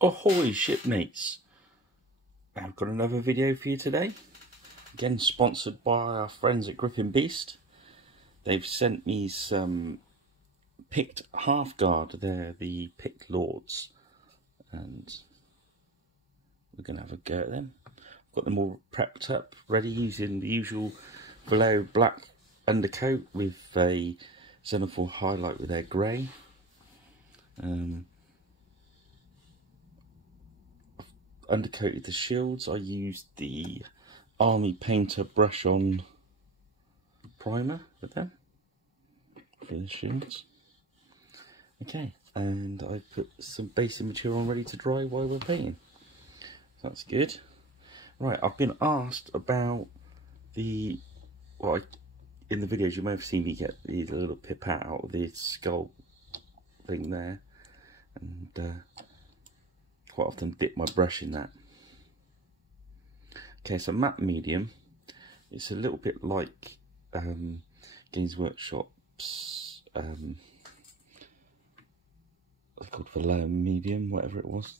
Ahoy shipmates! I've got another video for you today. Again sponsored by our friends at Griffin Beast. They've sent me some picked Hearthguard. They're the picked lords. And we're going to have a go at them. I've got them all prepped up, ready, using the usual Vallejo black undercoat with a Xenophore highlight with their grey. Undercoated the shields. I used the Army Painter brush on primer with them for the shields. Okay, and I put some basic material on ready to dry while we're painting. So that's good. Right, I've been asked about the, well, in the videos you may have seen me get the little pipette out of the skull thing there, and quite often dip my brush in that. Okay, so matte medium. It's a little bit like Games Workshop's what's it called, Vallejo medium, whatever it was.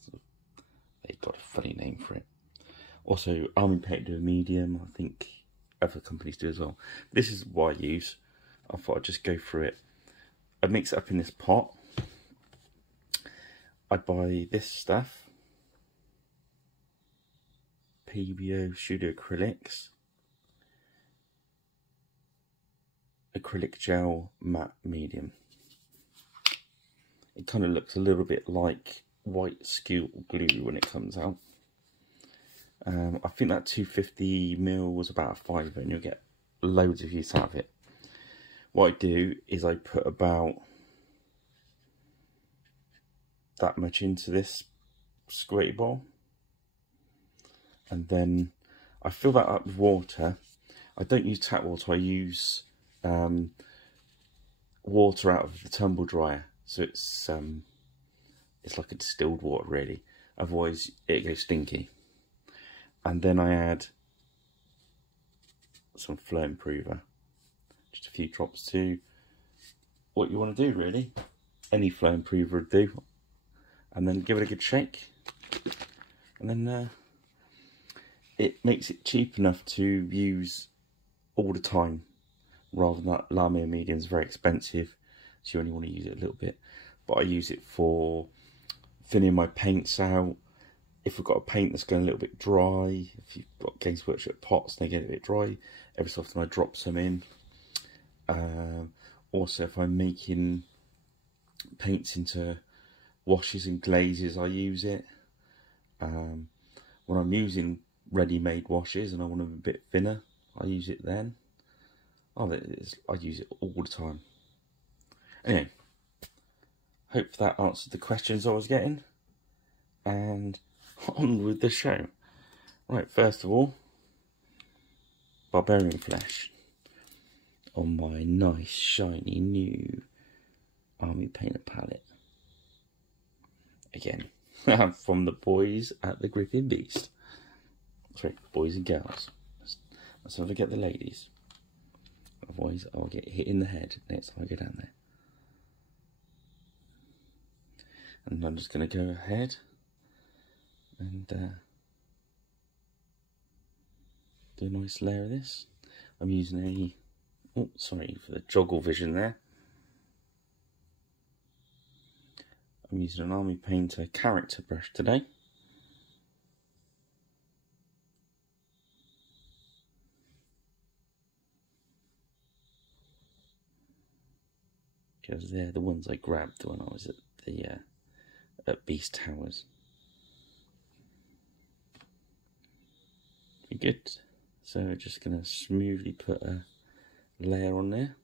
They've got a funny name for it. Also, Army Painter medium. I think other companies do as well. This is what I use. I thought I'd just go through it. I mix it up in this pot. I buy this stuff. PBO Studio Acrylics. Acrylic gel matte medium. It kind of looks a little bit like white skill glue when it comes out. I think that 250ml was about a £5, and you'll get loads of use out of it. What I do is I put about that much into this squirty bowl, and then I fill that up with water. I don't use tap water, I use water out of the tumble dryer, so it's like a distilled water really, otherwise it goes stinky. And then I add some flow improver, just a few drops to what you want to do really. Any flow improver would do. And then give it a good shake, and then it makes it cheap enough to use all the time, rather than that Lamia medium is very expensive, so you only want to use it a little bit. But I use it for thinning my paints out. If we've got a paint that's going a little bit dry, if you've got Games Workshop pots and they get a bit dry, every so often I drop some in. Also, if I'm making paints into washes and glazes, I use it. When I'm using ready-made washes and I want them a bit thinner, I use it then. I use it all the time. Anyway, hope that answered the questions I was getting, and on with the show. Right, first of all, barbarian flesh on my nice shiny new Army Painter palette. Again, from the boys at the Griffin Beast. Sorry, boys and girls. Let's not forget the ladies. Otherwise, I'll get hit in the head next time I go down there. And I'm just going to go ahead and do a nice layer of this. I'm using a, oh, sorry for the joggle vision there. I'm using an Army Painter character brush today. Because they're the ones I grabbed when I was at the at Beast Towers. Pretty good. So we're just going to smoothly put a layer on there.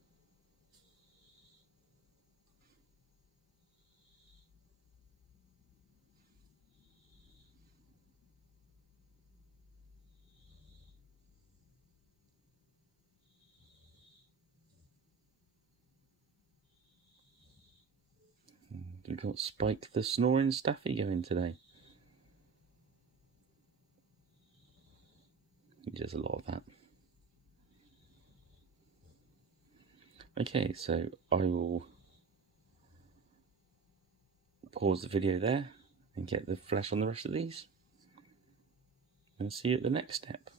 We've got Spike the Snoring Staffy going today. He does a lot of that. Okay, so I will pause the video there and get the flesh on the rest of these. And see you at the next step.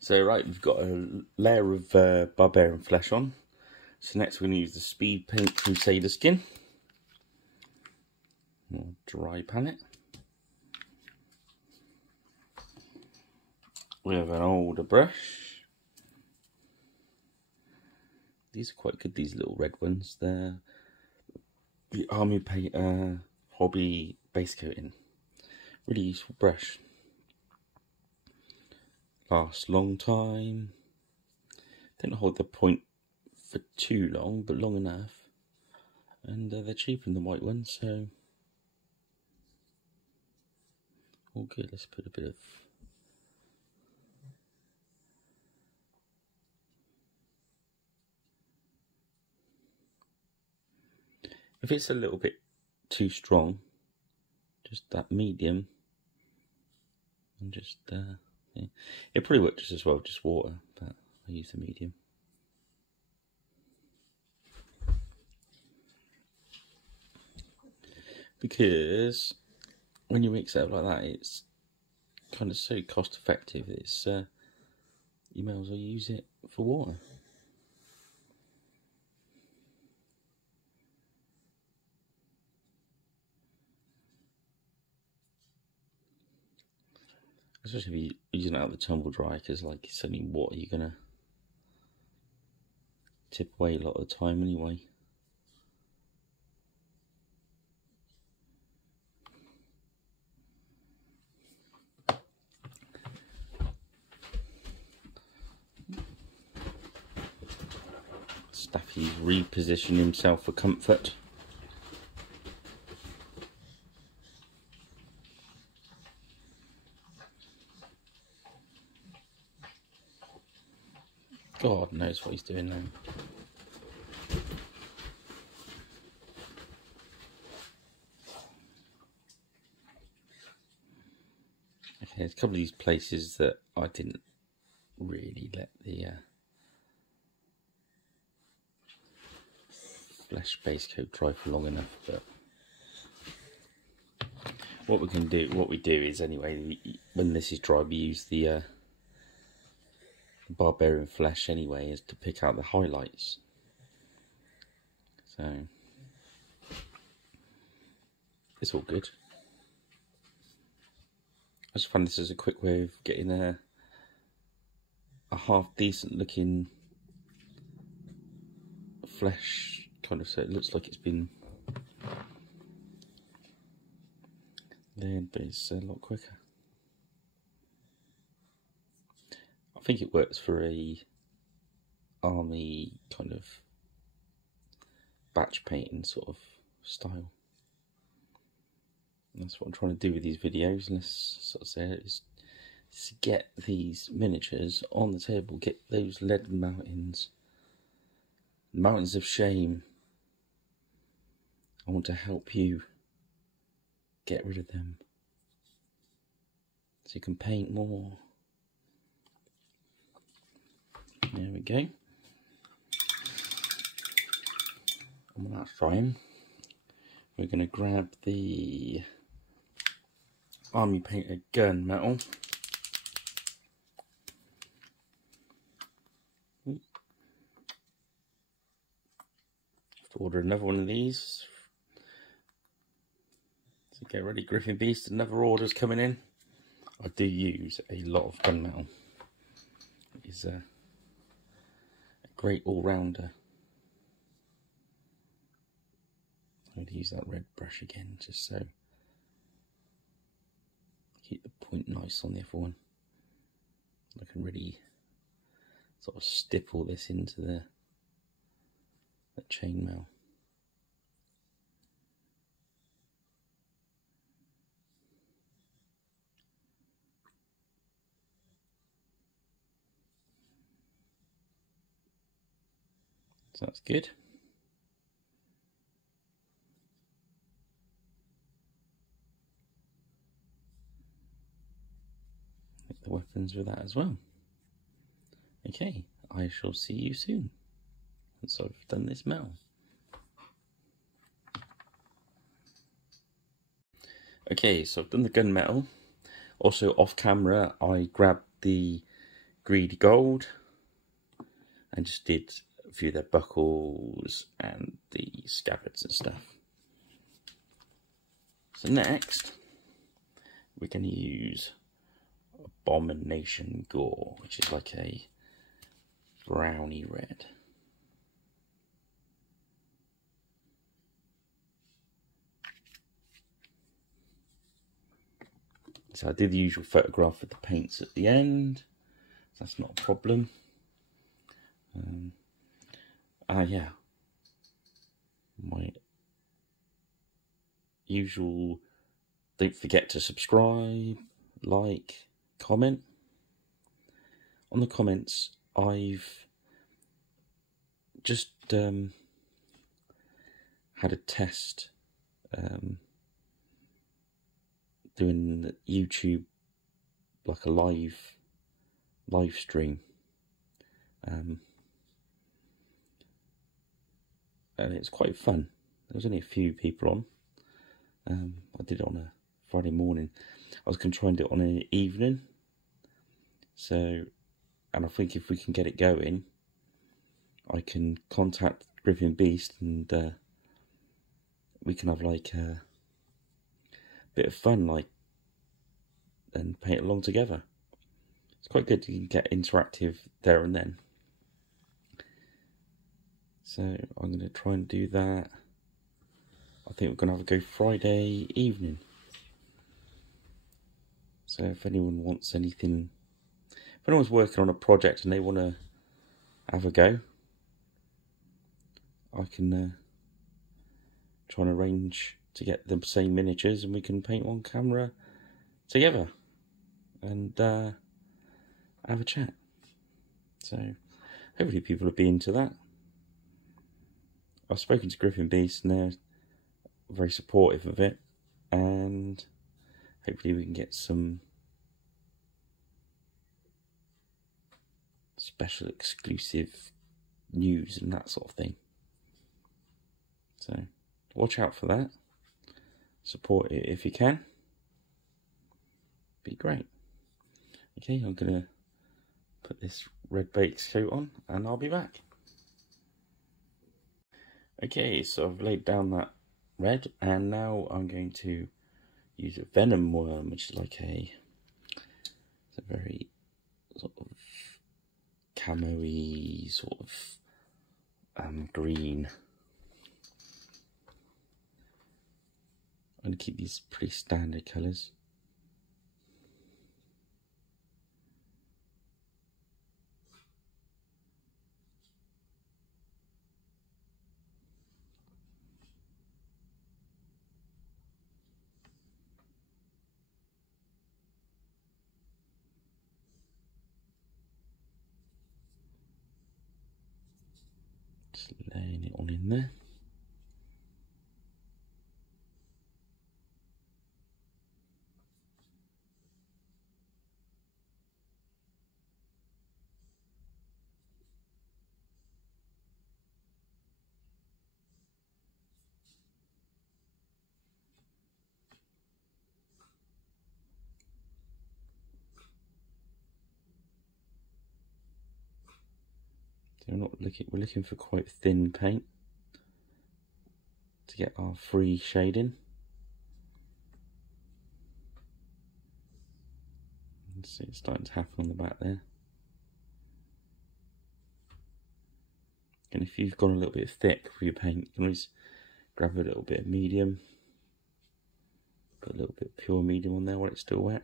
So right, we've got a layer of barbarian flesh on. So next we're going to use the Speed Paint Crusader skin. We'll dry pan it. We have an older brush. These are quite good, these little red ones. They're the Army Paint Hobby base coating. Really useful brush. Lasts a long time. Didn't hold the point for too long, but long enough. And they're cheaper than the white ones, so all good. Let's put a bit of if it's a little bit too strong, just that medium, and just yeah. It probably works just as well, just water, but I use the medium. Because when you mix it up like that, it's kind of so cost effective. It's you may as well use it for water. Especially if you're using it out of the tumble dry, because like it's only water you're gonna tip away a lot of the time anyway. Staffy's repositioned himself for comfort. God knows what he's doing now. Okay, there's a couple of these places that I didn't really let the flesh base coat dry for long enough, but what we do is anyway, when this is dry, we use the barbarian flesh anyway, is to pick out the highlights. So it's all good. I just find this is a quick way of getting a half decent looking flesh, kind of, so it looks like it's been layered, but it's a lot quicker. I think it works for a army kind of batch painting sort of style. And that's what I'm trying to do with these videos, and let's sort of say it is to get these miniatures on the table, get those lead mountains of shame. I want to help you get rid of them so you can paint more. There we go. And when that's drying, we're going to grab the Army Painted gun metal. Have to order another one of these. So get ready, Griffin Beast, another order's coming in. I do use a lot of gunmetal. It is a great all-rounder. I'm going to use that red brush again, just so keep the point nice on the other one. I can really sort of stipple this into the chainmail. So that's good. Make the weapons with that as well. Okay, I shall see you soon. And so I've done this metal. Okay, so I've done the gunmetal. Also off camera, I grabbed the greedy gold and just did a few of their buckles and the scabbards and stuff. So next, we're going to use Abomination Gore, which is like a browny red. So I did the usual photograph with the paints at the end. That's not a problem. Yeah. My usual, don't forget to subscribe, like, comment. On the comments, I've just had a test doing YouTube, like a live stream, and it's quite fun. There was only a few people on. I did it on a Friday morning. I was going to try and do it on an evening. So, and I think if we can get it going, I can contact Griffin Beast and we can have like a bit of fun, like, and paint along together. It's quite good. You can get interactive there and then. So I'm going to try and do that. I think we're going to have a go Friday evening. So if anyone wants anything, if anyone's working on a project and they want to have a go, I can try and arrange to get the same miniatures and we can paint on camera together and have a chat. So hopefully people will be into that. I've spoken to Griffin Beast and they're very supportive of it, and hopefully we can get some special exclusive news and that sort of thing. So watch out for that. Support it if you can. Be great. Okay, I'm gonna put this red base coat on and I'll be back. Okay, so I've laid down that red and now I'm going to use a venom worm, which is like it's a very sort of camo-y sort of green. I'm going to keep these pretty standard colours. Just laying it all in there. So we're looking for quite thin paint to get our free shading. See, it's starting to happen on the back there. And if you've gone a little bit thick with your paint, you can always grab a little bit of medium, put a little bit of pure medium on there while it's still wet.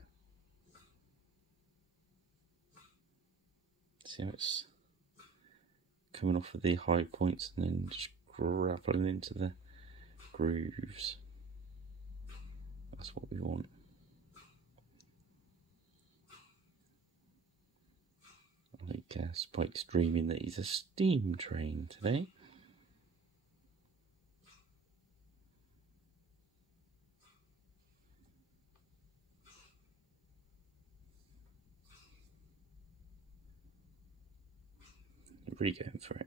See how it's coming off of the high points and then just grappling into the grooves. That's what we want. I like Spike's dreaming that he's a steam train today. Really going for it.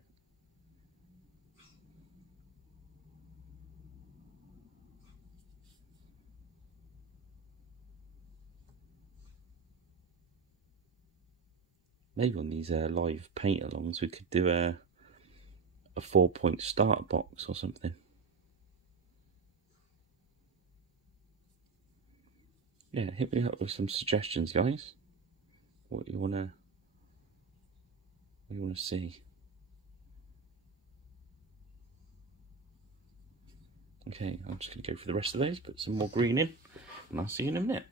maybe on these live paint alongs we could do a 4-point starter box or something. Yeah, hit me up with some suggestions, guys. What you wanna see. Okay, I'm just gonna go for the rest of those, put some more green in, and I'll see you in a minute.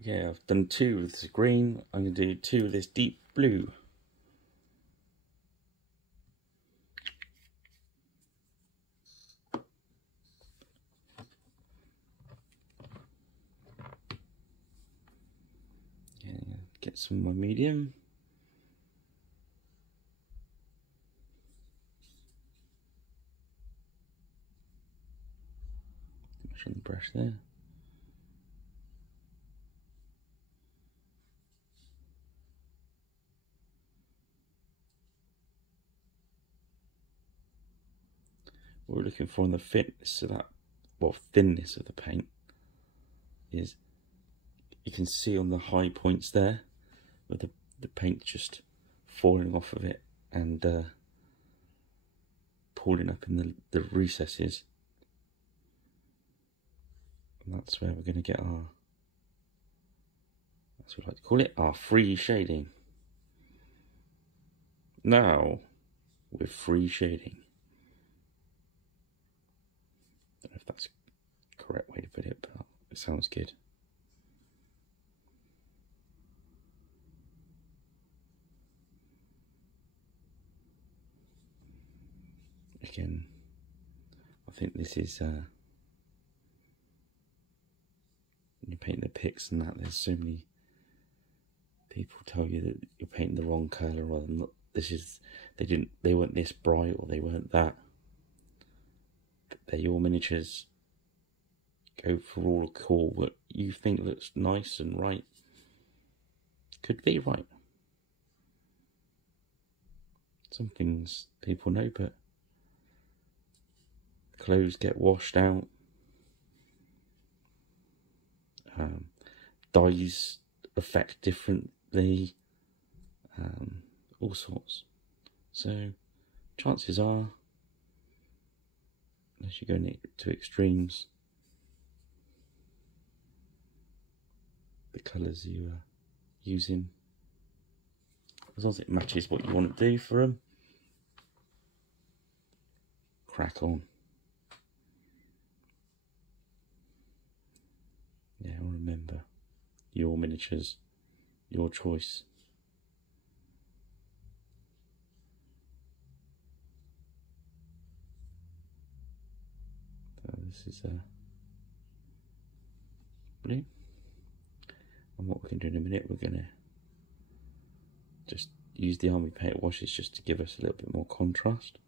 Okay, I've done 2 with this green. I'm gonna do 2 with this deep blue. Okay, get some of my medium. On the brush there. What we're looking for in the thickness of that, well, thinness of the paint is you can see on the high points there where the paint just falling off of it and pooling up in the recesses. And that's where we're going to get our, that's what I like to call it, our free shading. Now, with free shading. I don't know if that's the correct way to put it, but it sounds good. Again, I think this is when you paint the pics and that, there's so many people tell you that you're painting the wrong colour, or not, they weren't this bright, or they weren't that. But they're your miniatures. Go for all the core what you think looks nice and right. Could be right. Some things people know, but clothes get washed out. Dyes affect differently. All sorts. So chances are, unless you go to extremes, the colours you are using, as long as it matches what you want to do for them, crack on. Yeah, remember, your miniatures, your choice. So this is blue. And what we can do in a minute, we're going to just use the army paint washes just to give us a little bit more contrast.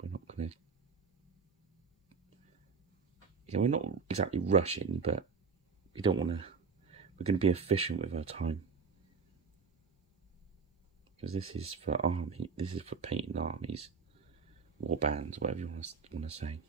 We're not going to, yeah, we're not exactly rushing, but we don't want to, we're going to be efficient with our time. Because this is for army, this is for painting armies, war bands, whatever you want to say.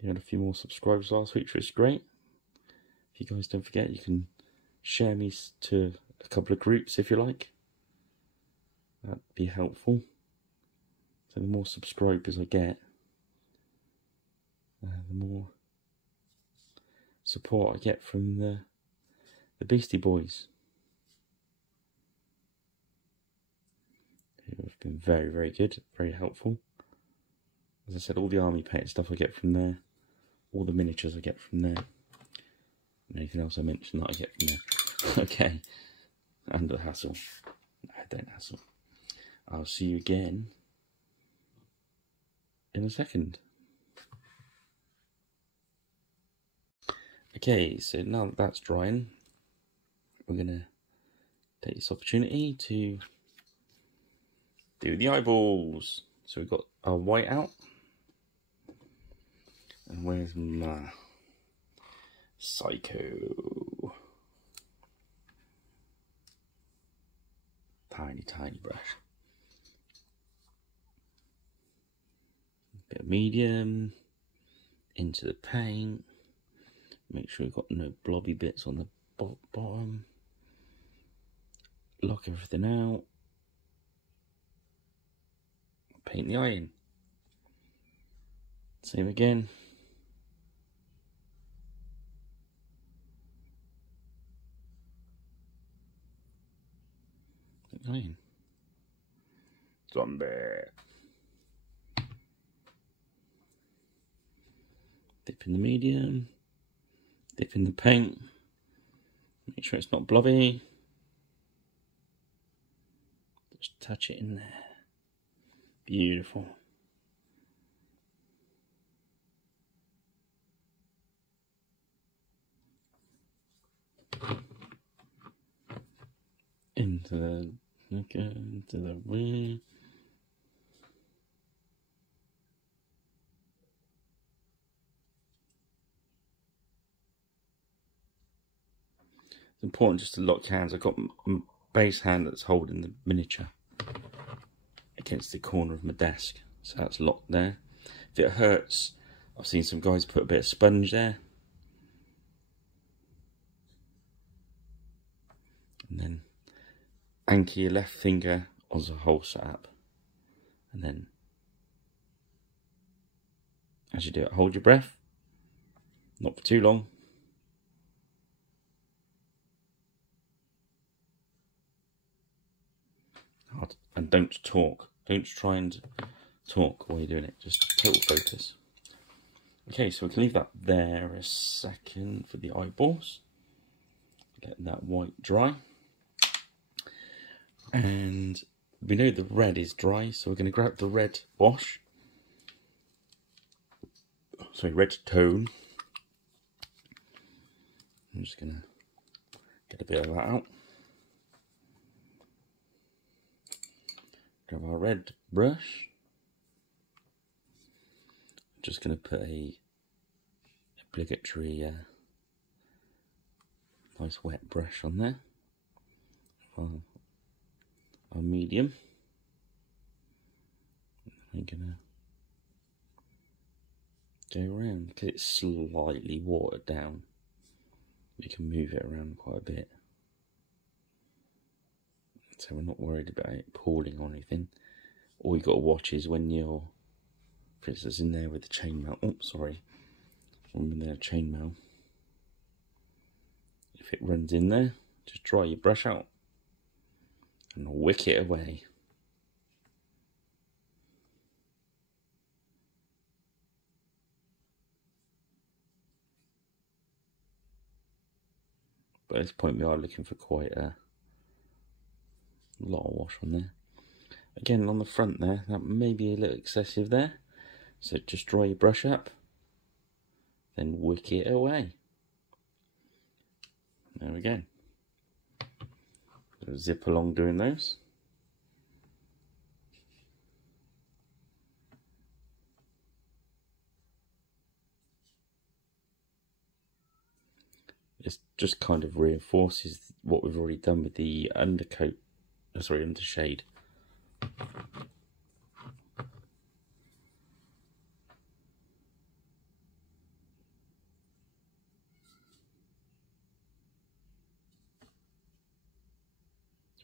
You had a few more subscribers last week, which was great. If you guys don't forget, you can share me to a couple of groups if you like. That'd be helpful. So the more subscribers I get, the more support I get from the Beastie Boys, who have been very, very good, very helpful. As I said, all the army paint stuff I get from there. All the miniatures I get from there. And anything else I mentioned that I get from there. Okay. And the hassle. No, don't hassle. I'll see you again in a second. Okay, so now that that's drying, we're going to take this opportunity to do the eyeballs. So we've got our white out. And where's my Psycho? tiny, tiny brush. Bit of medium into the paint. Make sure we've got no blobby bits on the bottom. Lock everything out. Paint the eye in. Same again. Paint the eye in. Zombie. Dip in the medium. Dip in the paint. Make sure it's not blobby. Just touch it in there. Beautiful. Into the wing. It's important just to lock hands. I've got my base hand that's holding the miniature against the corner of my desk, so that's locked there. If it hurts, I've seen some guys put a bit of sponge there, and then anchor your left finger on the whole setup, and then as you do it, hold your breath, not for too long. And don't talk. Don't try and talk while you're doing it. Just total focus. Okay, so we can leave that there a second for the eyeballs. Get that white dry. And we know the red is dry, so we're going to grab the red wash. Sorry, red tone. I'm just going to get a bit of that out. Grab our red brush. I'm just going to put a obligatory nice wet brush on there. Our medium. I'm going to go around because it's slightly watered down. You can move it around quite a bit. So we're not worried about it pooling or anything. All you got to watch is when you're, for instance, in there with the chainmail. Oh, sorry. When the chainmail. If it runs in there, just dry your brush out and wick it away. But at this point, we are looking for quite a lot of wash on there. Again, on the front there, that may be a little excessive there, so just dry your brush up, then wick it away. There we go. Zip along doing those. It just kind of reinforces what we've already done with the undercoat. Sorry, undershade. I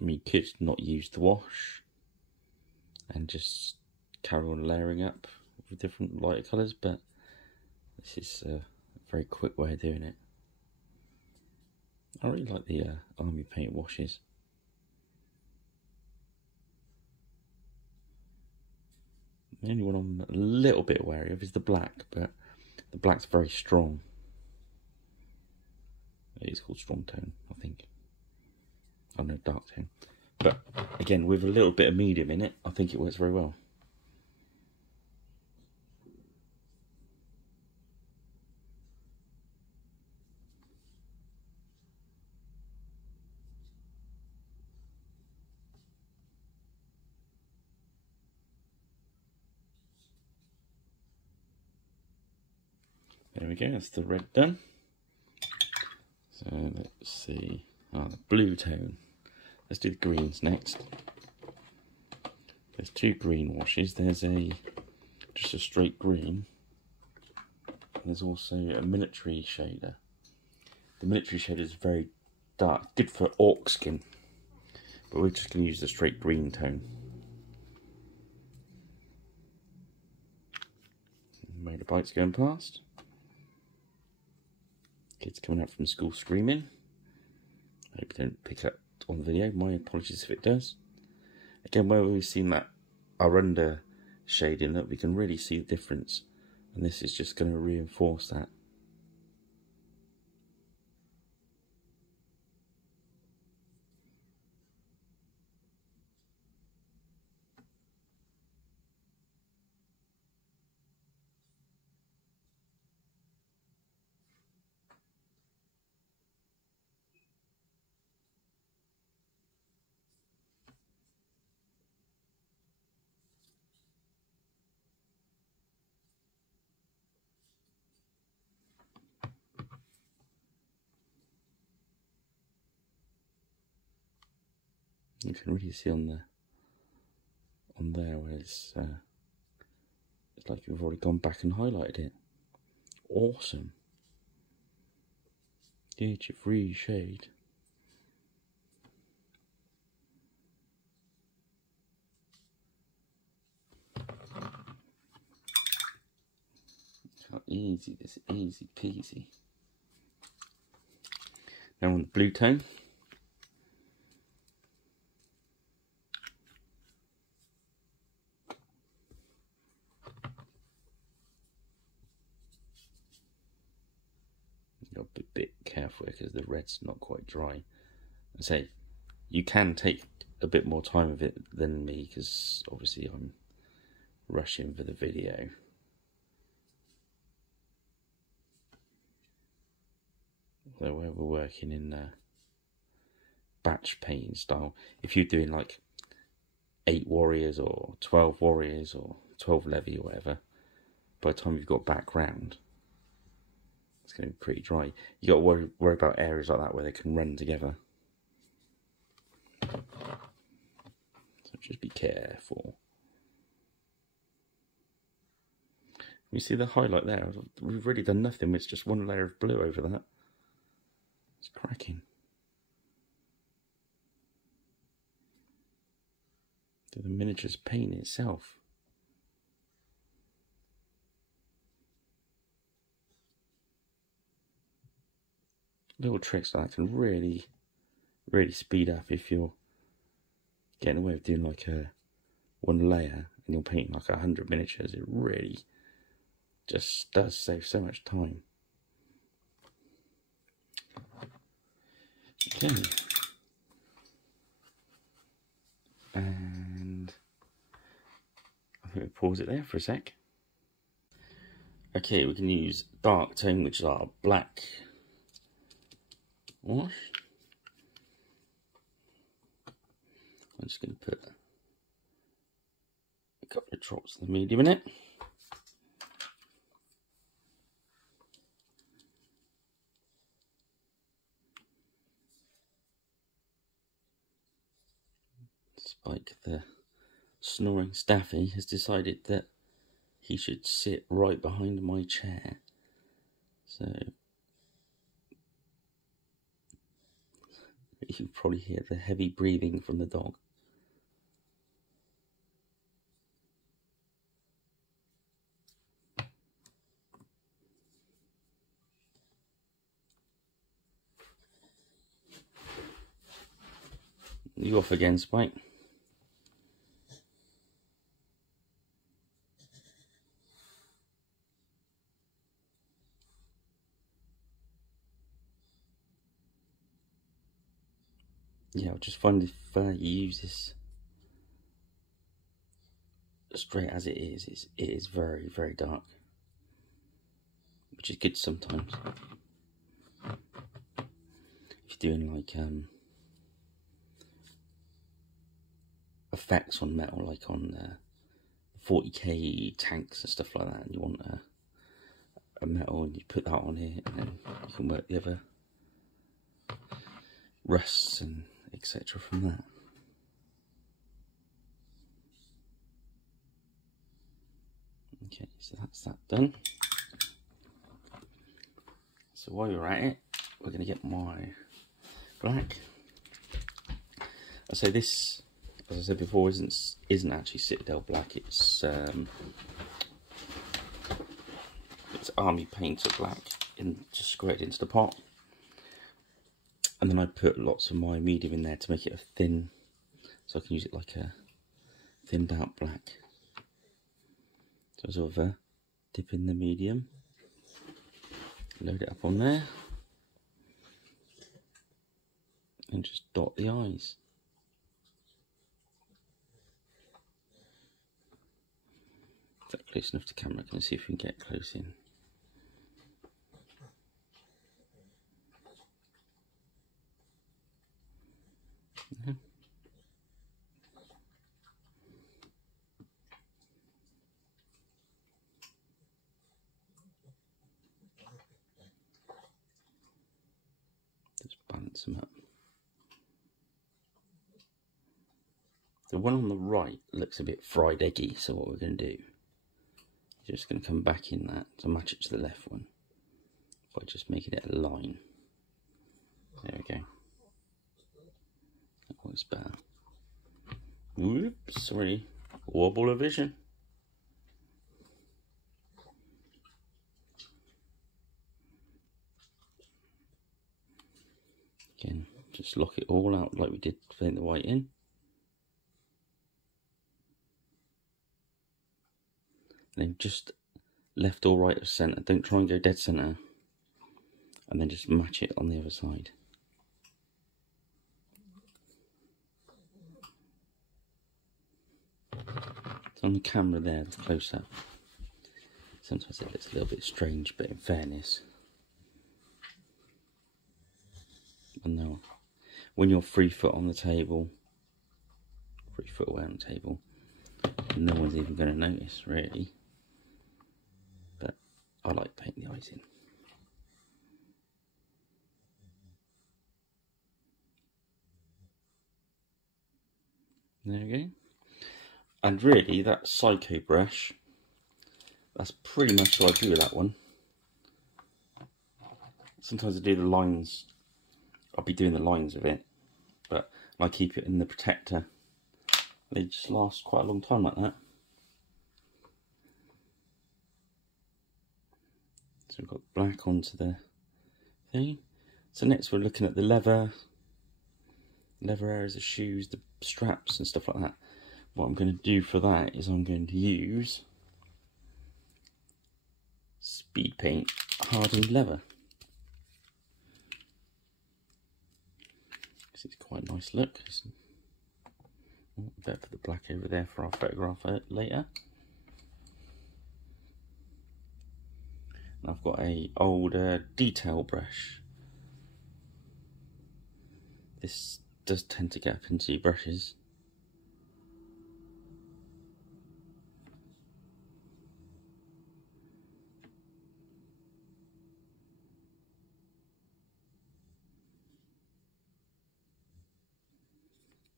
mean, you could not use the wash and just carry on layering up with different lighter colours, but this is a very quick way of doing it. I really like the army paint washes. The only one I'm a little bit wary of is the black, but the black's very strong. It is called strong tone, I think. Oh no, dark tone. But again, with a little bit of medium in it, I think it works very well. There we go, that's the red done. So let's see, the blue tone. let's do the greens next. There's two green washes. There's just a straight green. There's also a military shader. The military shader is very dark, good for orc skin, but we're just going to use the straight green tone. Motorbikes going past. Kids coming out from school screaming. I hope you don't pick up on the video. My apologies if it does. Again, where we've seen that our under shading, that we can really see the difference, and this is just going to reinforce that. You can really see on there where it's like you've already gone back and highlighted it. Awesome. Did you free shade? How easy this, easy peasy. Now on the blue tone. Got to be a bit careful because the red's not quite dry. I say you can take a bit more time with it than me because obviously I'm rushing for the video. So where we're working in batch painting style, if you're doing like 8 warriors or 12 warriors or 12 levy or whatever, by the time you've got background, it's going to be pretty dry. You got to worry about areas like that where they can run together. So just be careful. You see the highlight there? We've really done nothing. It's just one layer of blue over that. It's cracking. Do the miniatures paint itself. Little tricks like that can really speed up if you're getting away with doing like one layer and you're painting like 100 miniatures. It really just does save so much time. Okay. And I think we'll pause it there for a sec. Okay, we can use dark tone, which is our black wash. I'm just going to put a couple of drops of the medium in it. Spike, the snoring Staffy, has decided that he should sit right behind my chair. So you probably hear the heavy breathing from the dog. You off again, Spike? Yeah, I'll just find if you use this straight as it is very, very dark, which is good sometimes. If you're doing like effects on metal, like on 40k tanks and stuff like that, and you want a metal, and you put that on here, and then you can work the other rusts and etc. from that. Okay, so that's that done. So while you're at it, we're going to get my black. I say this, as I said before, isn't actually Citadel black. It's army painter black, just squared into the pot. And then I put lots of my medium in there to make it a thin, so I can use it like a thinned out black. So I sort of dip in the medium, load it up on there, and just dot the eyes. Is that close enough to camera? Can see if we can get close in. Just balance them up. The one on the right looks a bit fried eggy, so what we're going to do is just going to come back in that to match it to the left one by just making it a line. There we go. That works better. Whoops, sorry. Wobble of vision. Again, just lock it all out like we did filling the white in. And then just left or right of centre. Don't try and go dead centre. And then just match it on the other side. It's on the camera there, the close up. Sometimes it looks a little bit strange, but in fairness, I know when you're 3 foot on the table, 3 foot away on the table, no one's even going to notice, really. But I like painting the eyes in. There we go. And really, that Psycho brush, that's pretty much what I do with that one. Sometimes I do the lines, I'll be doing the lines of it, but I keep it in the protector. They just last quite a long time like that. So we've got black onto the thing. So next we're looking at the leather areas of shoes, the straps and stuff like that. What I'm going to do for that is I'm going to use speed paint hardened leather. It's quite a nice look. Better put the black over there for our photograph later. And I've got a older detail brush. This does tend to get up into brushes.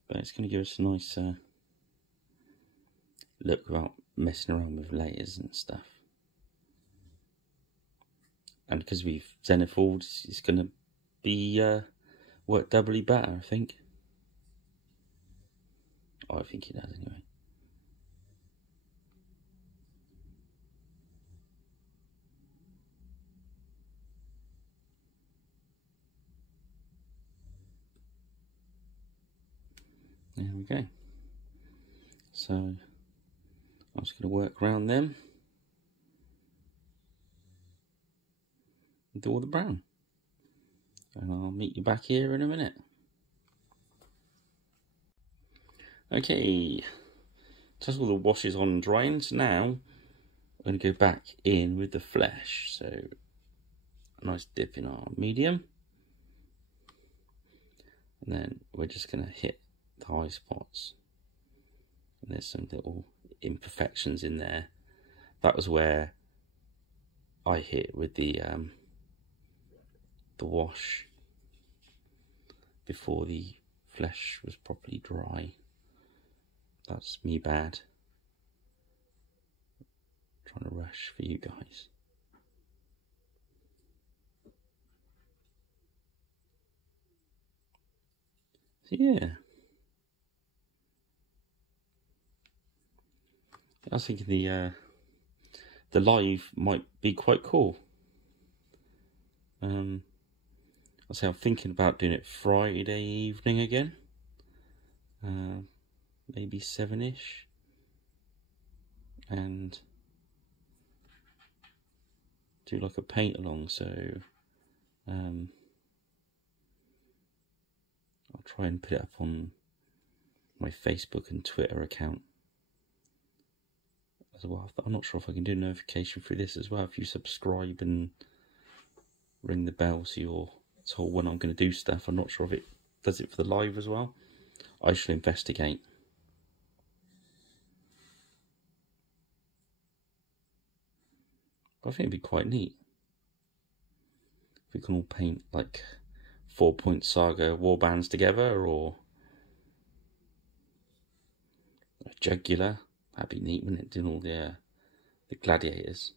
But it's going to give us a nice look without messing around with layers and stuff. And because we've zenithalled, it's going to be work doubly better, I think. Oh, I think it does anyway. There we go. So I'm just going to work around them and do all the brown. And I'll meet you back here in a minute. Okay, just all the washes on and drying. So now I'm going to go back in with the flesh. So a nice dip in our medium. And then we're just going to hit the high spots. And there's some little imperfections in there. That was where I hit with the wash before the flesh was properly dry. That's me bad. Trying to rush for you guys. So yeah. I was thinking the live might be quite cool. I'm thinking about doing it Friday evening again. Maybe 7ish. And do like a paint along, so I'll try and put it up on my Facebook and Twitter account as well. I'm not sure if I can do a notification through this as well. If you subscribe and ring the bell so you're told when I'm going to do stuff. I'm not sure if it does it for the live as well. I shall investigate. I think it'd be quite neat if we can all paint like 4-point saga warbands together, or a jugular. That'd be neat, wouldn't it? Doing all the gladiators.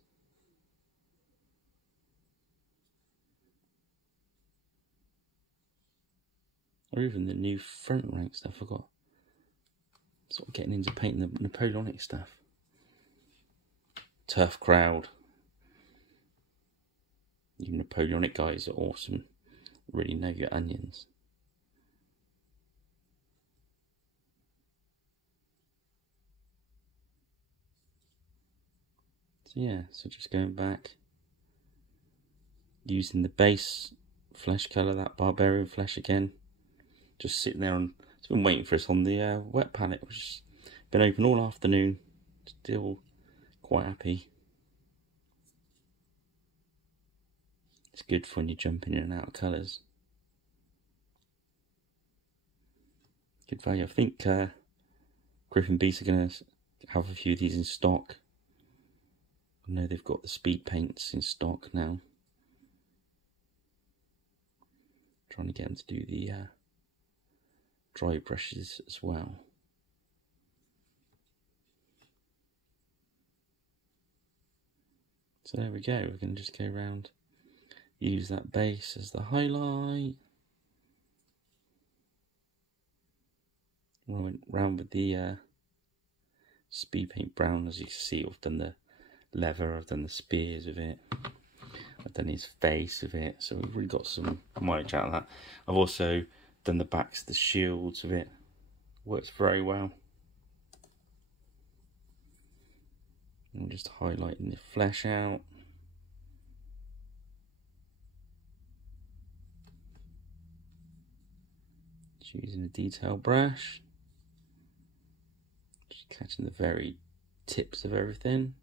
Or even the new front rank stuff. I got sort of getting into painting the Napoleonic stuff. Turf crowd. You Napoleonic guys are awesome. Really know your onions. So yeah, so just going back, using the base flesh colour, that barbarian flesh again. Just sitting there and it's been waiting for us on the wet palette, which has been open all afternoon. Still quite happy. It's good for when you're jumping in and out of colours. Good value. I think Griffin Beasts are going to have a few of these in stock. I know they've got the speed paints in stock now. Trying to get them to do the dry brushes as well. So there we go. We're going to just go around. Use that base as the highlight. I went round with the speed paint brown. As you can see, I've done the leather, I've done the spears with it, I've done his face with it, so we've really got some mileage out of that. I've also done the backs, the shields with it. Works very well. I'm just highlighting the flesh out. Using a detail brush, just catching the very tips of everything.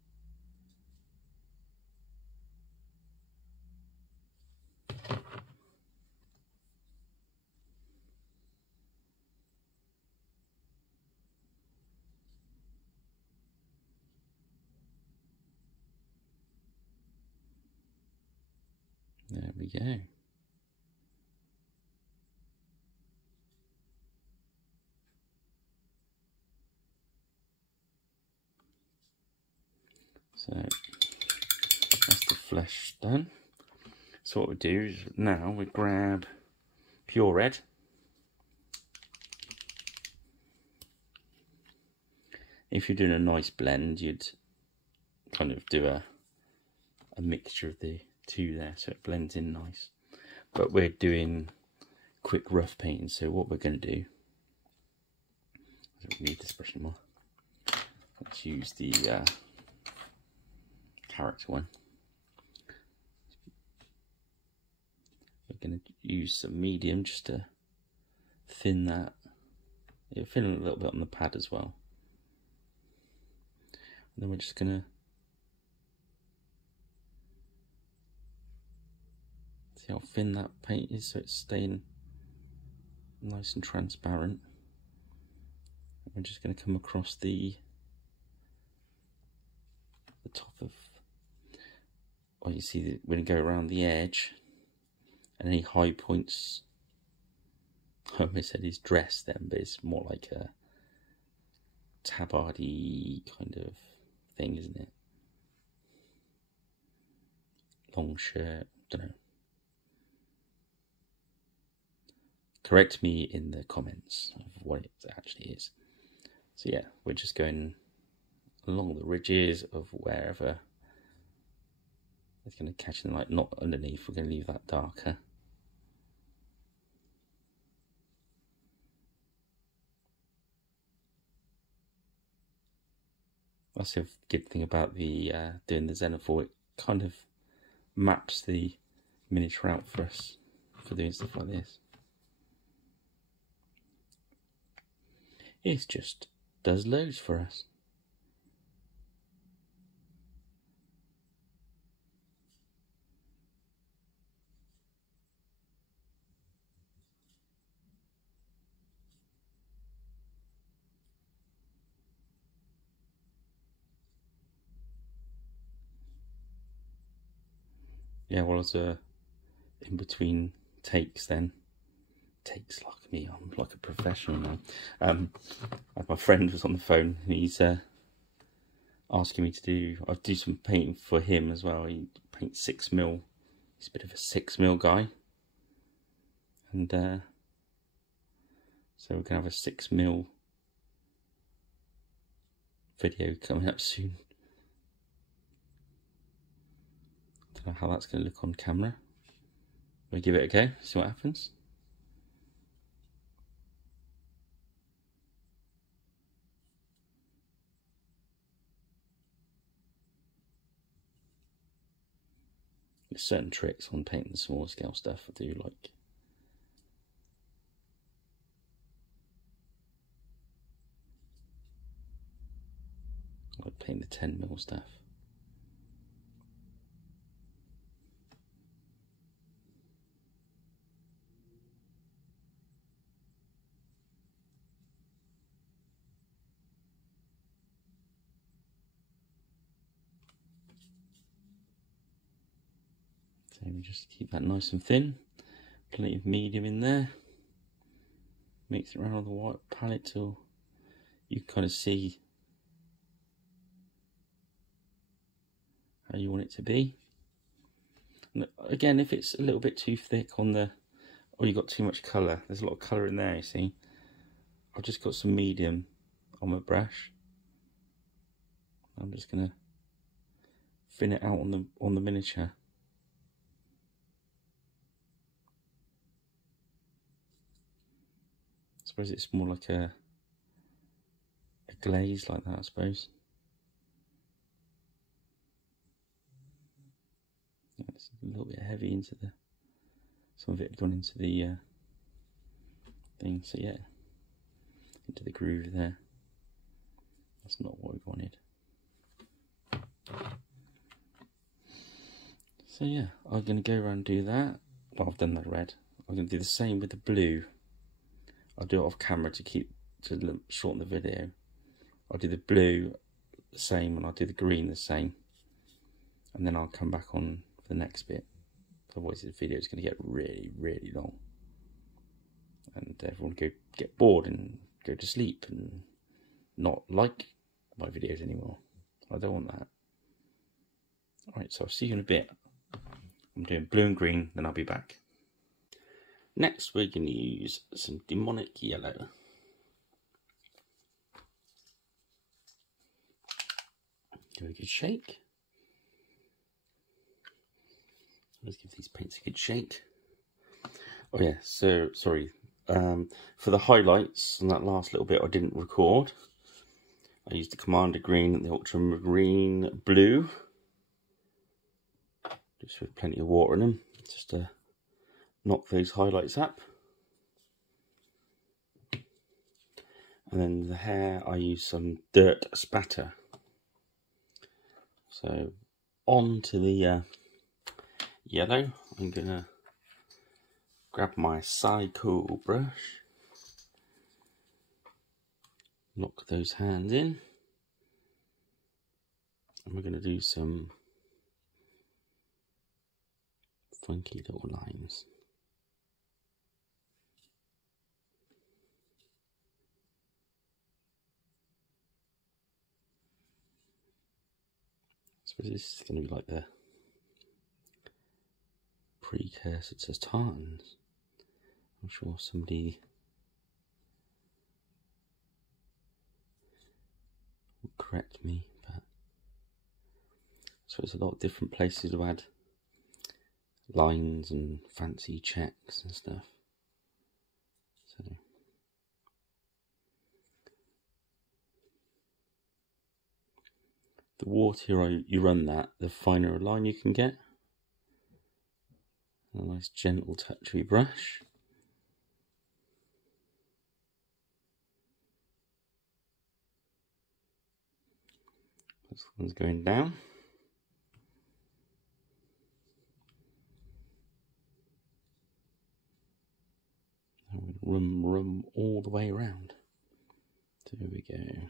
There we go. So that's the flesh done. So what we do is now we grab pure red. If you're doing a nice blend, you'd kind of do a mixture of the two there, so it blends in nice. But we're doing quick rough painting, so what we're going to do, I don't need this brush anymore. Let's use the character one. We're going to use some medium just to thin that. It'll thin a little bit on the pad as well. And then we're just going to see how thin that paint is, so it's staying nice and transparent. And we're just going to come across the top of, you see when you go around the edge, and any high points I almost said his dress then, but it's more like a tabardy kind of thing, isn't it? Long shirt, don't know. Correct me in the comments of what it actually is. So yeah, we're just going along the ridges of wherever it's going to catch in the light, not underneath. We're going to leave that darker. That's the good thing about the doing the Xenophore. It kind of maps the miniature out for us for doing stuff like this. It just does loads for us. Yeah, well, as a in between takes then. Takes like me, I'm like a professional now. My friend was on the phone and he's asking me to do some painting for him as well. He paints 6mm. He's a bit of a 6mm guy. And so we're gonna have a 6mm video coming up soon. Don't know how that's gonna look on camera. We'll give it a go, see what happens. There's certain tricks on painting small scale stuff I do like. I like paint the 10mm stuff. So we just keep that nice and thin. Plenty of medium in there. Mix it around with the white palette till you kind of see how you want it to be. And again, if it's a little bit too thick on the, or you got too much colour, there's a lot of colour in there, you see. I've just got some medium on my brush. I'm just gonna thin it out on the miniature. I suppose it's more like a glaze like that, I suppose. It's a little bit heavy into the, some of it had gone into the thing, so yeah, into the groove there. That's not what we wanted. So yeah, I'm going to go around and do that. Well, I've done that red. I'm going to do the same with the blue. I'll do it off camera to shorten the video. I'll do the blue the same and I'll do the green the same. And then I'll come back on for the next bit. Otherwise the video is going to get really, really long. And everyone get bored and go to sleep and not like my videos anymore. I don't want that. Alright, so I'll see you in a bit. I'm doing blue and green, then I'll be back. Next we're going to use some demonic yellow. Give it a good shake. Let's give these paints a good shake. Oh yeah, so sorry. For the highlights on that last little bit I didn't record. I used the Commander Green and the Ultramarine Blue. Just with plenty of water in them, just to knock those highlights up. And then the hair, I use some dirt spatter. So on to the yellow, I'm gonna grab my Psycho brush, lock those hands in, and we're gonna do some funky little lines. So this is going to be like the precursor to tartans. I'm sure somebody will correct me, but so it's a lot of different places to add lines and fancy checks and stuff. So the water you run that, the finer a line you can get. A nice gentle touch of your brush. This one's going down. And we're going to rum all the way around. There we go.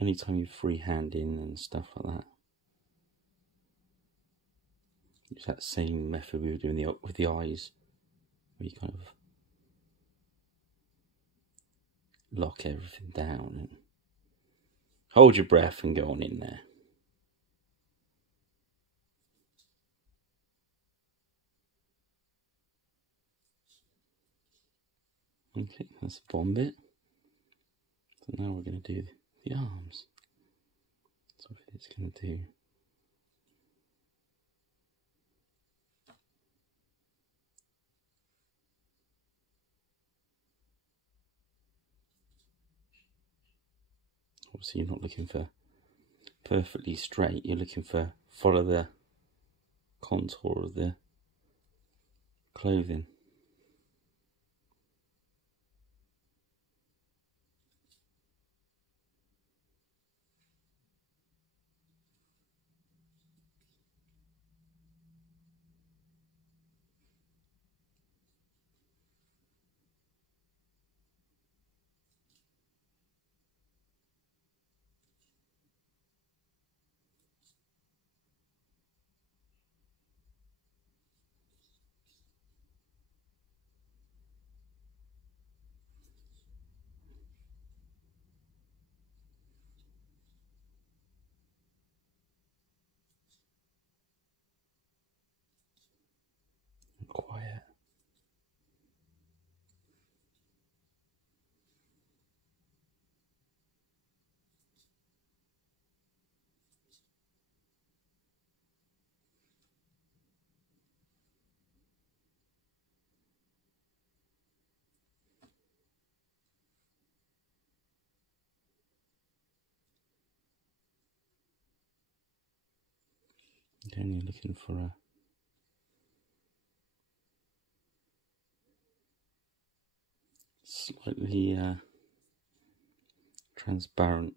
Anytime you freehand in and stuff like that, use that same method we were doing with the eyes, where you kind of lock everything down and hold your breath and go on in there. Okay, that's the bottom bit. So now we're going to do the arms. So it's going to do obviously you're not looking for perfectly straight, you're looking for follow the contour of the clothing. Quiet. Again, you're looking for a slightly transparent,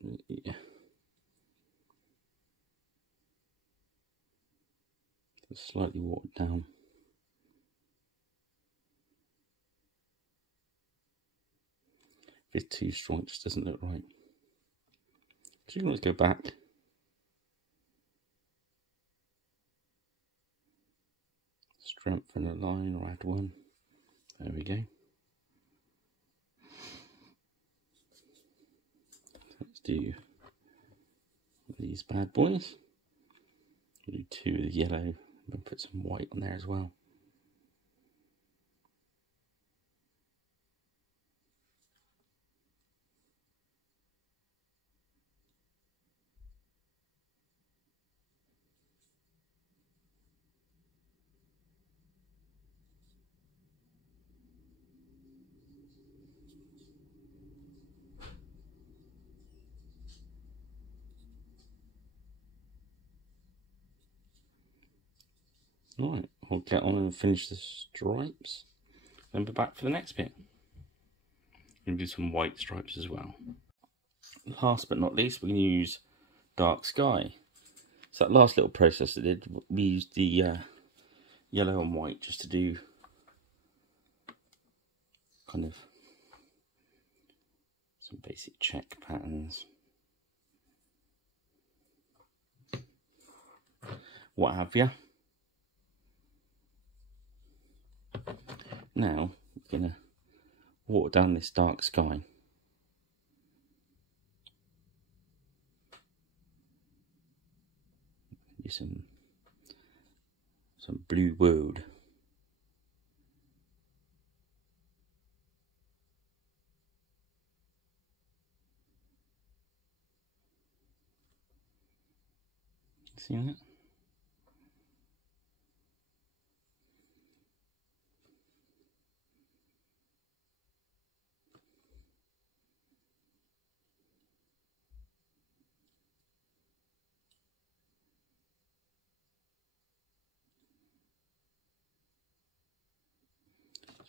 slightly watered down. If it's too strong, it just doesn't look right. So you can always go back. Strengthen a line or add one. There we go. Let's do these bad boys. We'll do two of the yellow and put some white on there as well. Alright, I'll get on and finish the stripes, then be back for the next bit. I'm going to do some white stripes as well. Last but not least, we're going to use Dark Sky. So that last little process I did, we used the yellow and white just to do kind of some basic check patterns. what have you. Now, we're going to water down this dark sky. Use some blue wood. See that?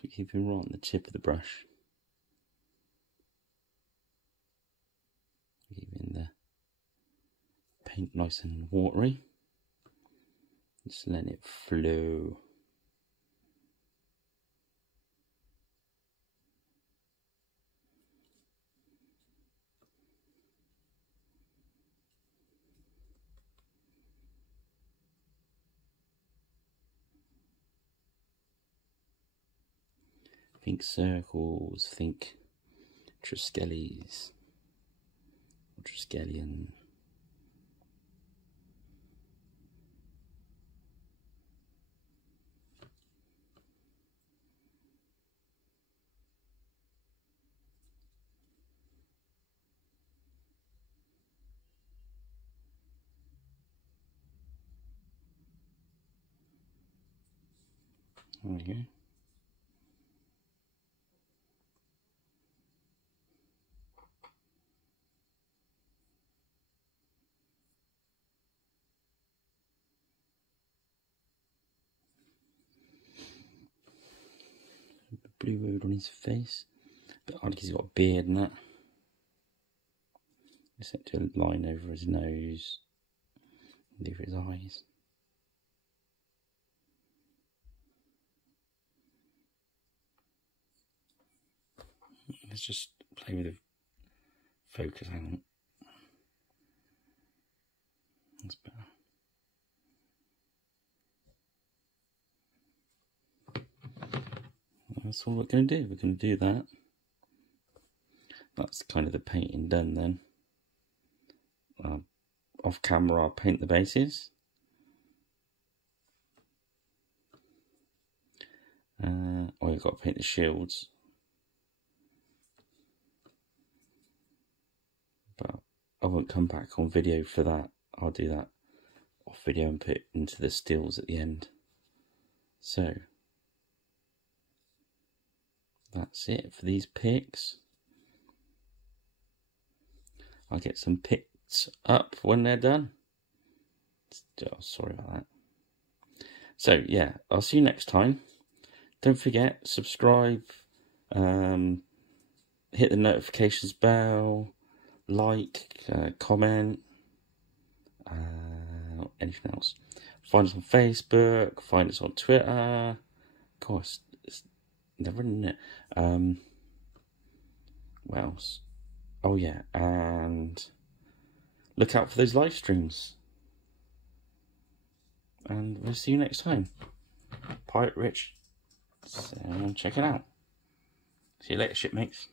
So keeping right on the tip of the brush. Keeping the paint nice and watery. Just letting it flow. Think circles, think Triskelies, or Triskelion. There we go. Blue wood on his face. But odd because he's got a beard and that. Set to a line over his nose and over his eyes. Let's just play with the focus. Hang on. That's better. That's all we're going to do. We're going to do that. That's kind of the painting done then. Off camera, I'll paint the bases. You've got to paint the shields. But I won't come back on video for that. I'll do that off video and put it into the stills at the end. So that's it for these picks. I'll get some picks up when they're done. Oh, sorry about that. So yeah, I'll see you next time. Don't forget, subscribe, hit the notifications bell, like, comment, anything else. Find us on Facebook, find us on Twitter. Of course, it's never ending it. What else? Oh yeah, and look out for those live streams. And we'll see you next time. Pirate Rich. So check it out. See you later, shipmates.